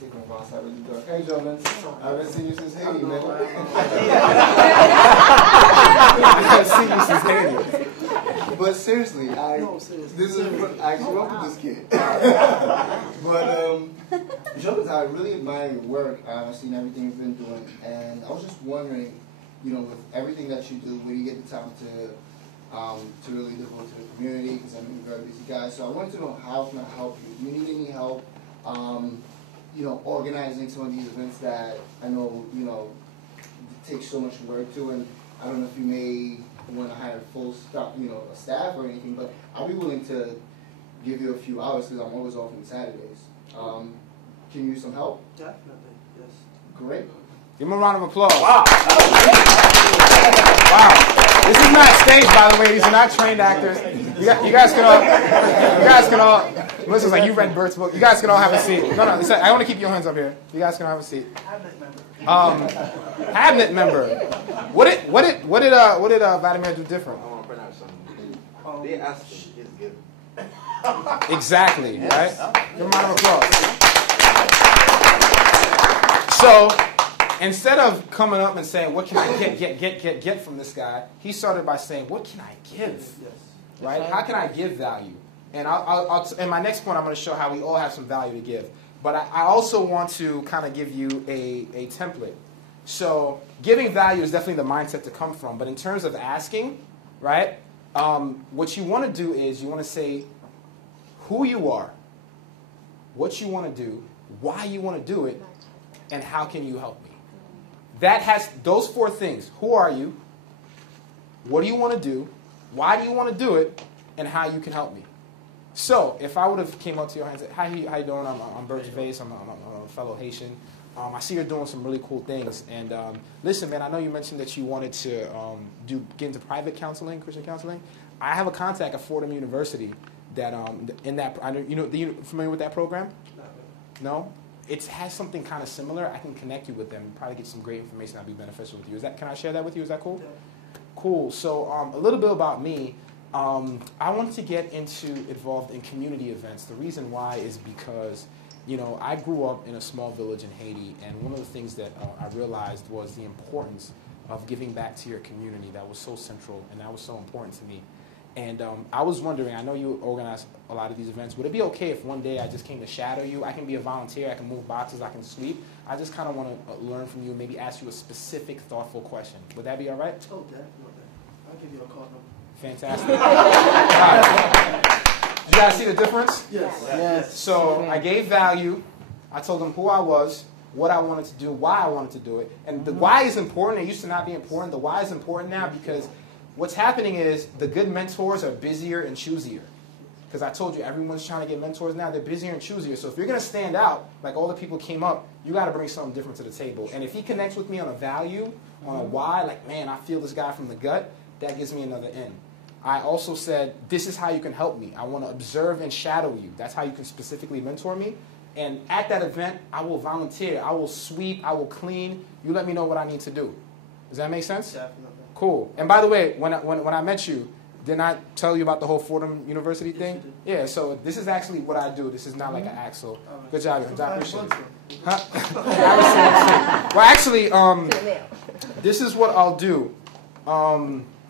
take my boss out of the door. Hey, gentlemen, I haven't seen you since Haiti, man. I haven't seen you since Haiti. But seriously, I grew up with this kid. But Jonas, I really admire your work. I've seen everything you've been doing, and I was just wondering, you know, with everything that you do, where you get the time to really devote to the community, because I'm a very busy guy. So I wanted to know, how can I help you? Do you need any help, you know, organizing some of these events that I know, you know, take so much work to, and I don't know if you may want to hire full staff, you know, a staff or anything, but I'll be willing to give you a few hours because I'm always off on Saturdays. Can you use some help? Definitely, yes. Great. Give him a round of applause. Wow. Wow. This is not stage, by the way. These are not trained actors. You guys can all, Melissa's like, you read Bert's book. You guys can all have a seat. No, I want to keep your hands up here. You guys can all have a seat. Cabinet member. What did Vladimir do different? I want to point out something. They asked him, he's given. Exactly, right? Give him a round of applause. So, instead of coming up and saying, what can I get from this guy, he started by saying, what can I give? Right? How can I give value? And in my next point, I'm going to show how we all have some value to give. But I also want to kind of give you a template. So giving value is definitely the mindset to come from. But in terms of asking, right, what you want to do is you want to say who you are, what you want to do, why you want to do it, and how can you help me? That has those four things. Who are you? What do you want to do? Why do you want to do it? And how you can help me. So if I would have came up to your hands and said, how you doing? I'm Bert Gervais. I'm a fellow Haitian. I see you're doing some really cool things. And listen, man, I know you mentioned that you wanted to get into private counseling, Christian counseling. I have a contact at Fordham University that you familiar with that program? No? It has something kind of similar. I can connect you with them and probably get some great information that would be beneficial with you. Can I share that with you? Is that cool? Cool. So a little bit about me. I wanted to get involved in community events. The reason why is because, you know, I grew up in a small village in Haiti, and one of the things that I realized was the importance of giving back to your community. That was so central, and that was so important to me. And I was wondering, I know you organize a lot of these events. Would it be okay if one day I just came to shadow you? I can be a volunteer. I can move boxes. I can sweep. I just kind of want to learn from you, maybe ask you a specific, thoughtful question. Would that be all right? Oh, definitely. I'll give you a call number. Fantastic. You guys see the difference? Yes. So I gave value. I told them who I was, what I wanted to do, why I wanted to do it. And the why is important. It used to not be important. The why is important now because what's happening is the good mentors are busier and choosier. Because I told you, everyone's trying to get mentors now. They're busier and choosier. So if you're going to stand out, like all the people came up, you got to bring something different to the table. And if he connects with me on a value, on a why, like, man, I feel this guy from the gut, that gives me another in. I also said, this is how you can help me. I want to observe and shadow you. That's how you can specifically mentor me. And at that event, I will volunteer. I will sweep. I will clean. You let me know what I need to do. Does that make sense? Definitely. Cool. And by the way, when I met you, didn't I tell you about the whole Fordham University thing? Yeah, so this is actually what I do. This is not like an axle. Good job, I appreciate it. Huh? Well, actually, this is what I'll do.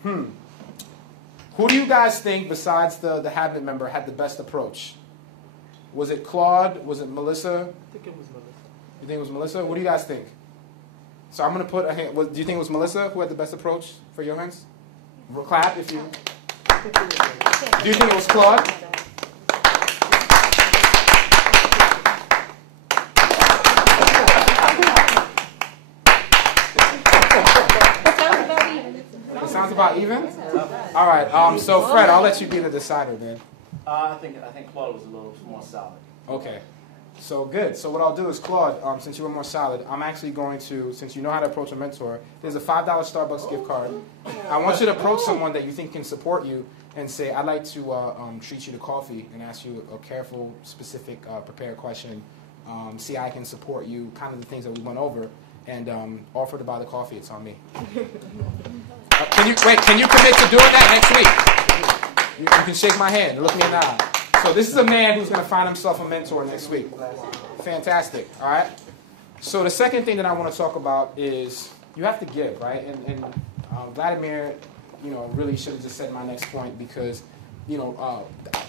Who do you guys think, besides the Habit member, had the best approach? Was it Claude? Was it Melissa? I think it was Melissa. You think it was Melissa? What do you guys think? So I'm going to put a hand. Do you think it was Melissa who had the best approach for your hands? Clap if you... Do you think it was Claude? It sounds about even? All right, so Fred, I'll let you be the decider, man. I think Claude was a little more solid. Okay. So good. So what I'll do is, Claude, since you were more solid, I'm actually going to, since you know how to approach a mentor, there's a $5 Starbucks gift card. I want you to approach someone that you think can support you and say, I'd like to treat you to coffee and ask you a careful, specific, prepared question. See how I can support you, kind of the things that we went over, and offer to buy the coffee. It's on me. Can you commit to doing that next week? You can shake my hand and look me in the eye. So this is a man who's going to find himself a mentor next week. Fantastic. All right. So the second thing that I want to talk about is you have to give, right? And Vladimir, really should have just said my next point because,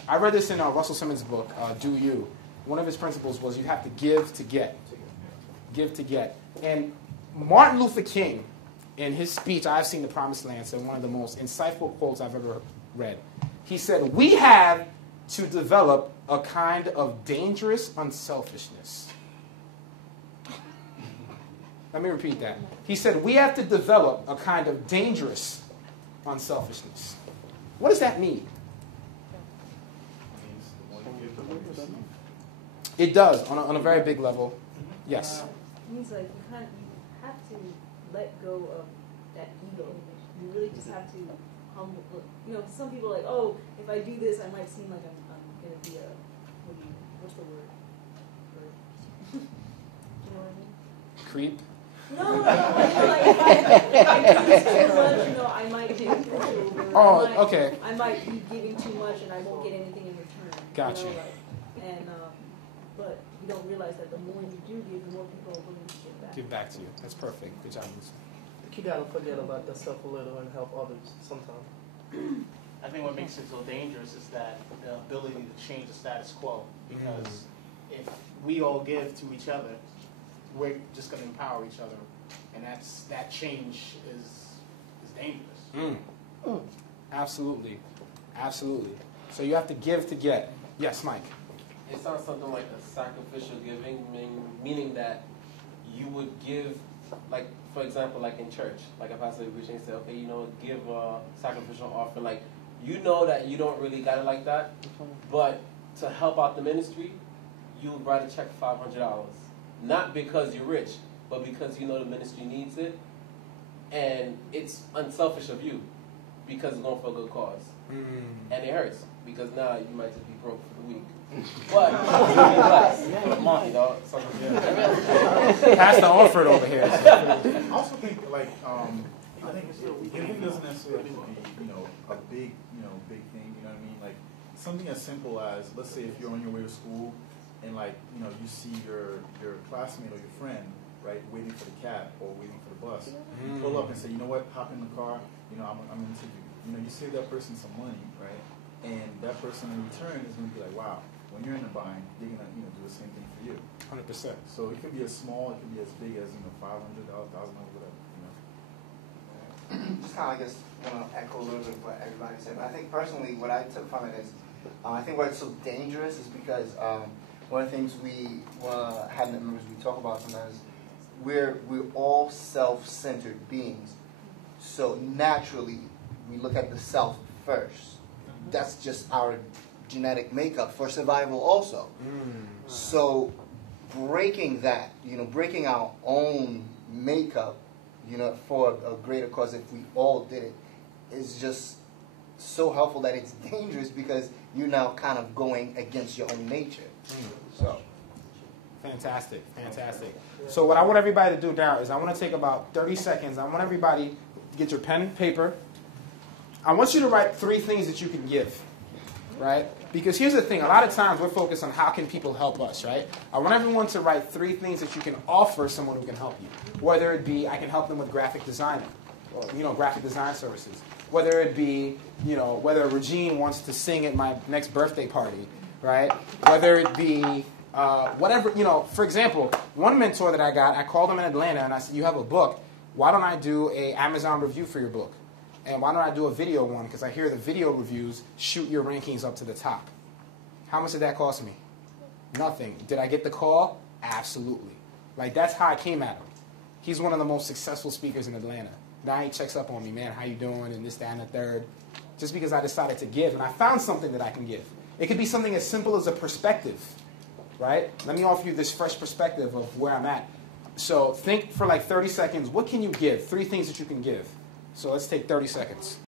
I read this in Russell Simmons' book, Do You. One of his principles was you have to give to get. Give to get. And Martin Luther King, in his speech, I've Seen the Promised Land, said one of the most insightful quotes I've ever read. He said, we have to develop a kind of dangerous unselfishness. Let me repeat that. He said, we have to develop a kind of dangerous unselfishness. What does that mean? It does, on a very big level. Yes. It means like you have to let go of that ego. You really just have to humble. Some people are like, oh, if I do this, I might seem like I'm going to be what's the word? You know what I mean? Creep. No, like if I do this too much, I might be over. Oh, okay. I might be giving too much and I won't get anything in return. Gotcha. But you don't realize that the more you do give, the more people are willing to give back. Give back to you. That's perfect. Good job, Lisa. You gotta forget about yourself a little and help others sometimes. I think what makes it so dangerous is that the ability to change the status quo. Because if we all give to each other, we're just going to empower each other, and that change is dangerous. Absolutely, absolutely. So you have to give to get. Yes, Mike. It sounds something like a sacrificial giving, meaning that you would give, like, for example, like in church, like a pastor would preach and say, okay, give a sacrificial offering. Like, that you don't really got it like that, but to help out the ministry, you would write a check for $500. Not because you're rich, but because the ministry needs it, and it's unselfish of you because it's going for a good cause. And it hurts because now you might just be broke for the week. But you'll be blessed for the month, Pastor Orford over here. I also think I think giving doesn't necessarily have to be a big thing. You know what I mean? Like something as simple as, let's say if you're on your way to school and you see your classmate or your friend, right, waiting for the cab or waiting for the bus. You pull up and say, you know what, hop in the car, I'm going to take you. You save that person some money, right? And that person in return is going to be like, wow, when you're in a bind, they're going to do the same thing for you. 100%. So it could be as small, it could be as big as $500, $1,000, whatever. Just kind of, I guess, want to echo a little bit of what everybody said. But I think personally, what I took from it is, I think why it's so dangerous is because one of the things we have members we talk about sometimes, we're all self-centered beings. So naturally, we look at the self first. That's just our genetic makeup for survival also. So breaking that, breaking our own makeup, for a greater cause, if we all did it, is just so helpful that it's dangerous because you're now kind of going against your own nature. So. Fantastic, fantastic. So what I want everybody to do now is I want to take about 30 seconds. I want everybody to get your pen and paper. I want you to write 3 things that you can give, right? Because here's the thing. A lot of times we're focused on how can people help us, right? I want everyone to write 3 things that you can offer someone who can help you. Whether it be I can help them with graphic design, or, graphic design services. Whether it be, whether Regine wants to sing at my next birthday party, right? Whether it be whatever, for example, one mentor that I got, I called him in Atlanta and I said, you have a book. Why don't I do an Amazon review for your book? And why don't I do a video one? Because I hear the video reviews shoot your rankings up to the top. How much did that cost me? Nothing. Did I get the call? Absolutely. That's how I came at him. He's one of the most successful speakers in Atlanta. Now he checks up on me, man, how you doing, and this, that, and the third. Just because I decided to give, and I found something that I can give. It could be something as simple as a perspective, right? Let me offer you this fresh perspective of where I'm at. So think for 30 seconds, what can you give? 3 things that you can give. So let's take 30 seconds.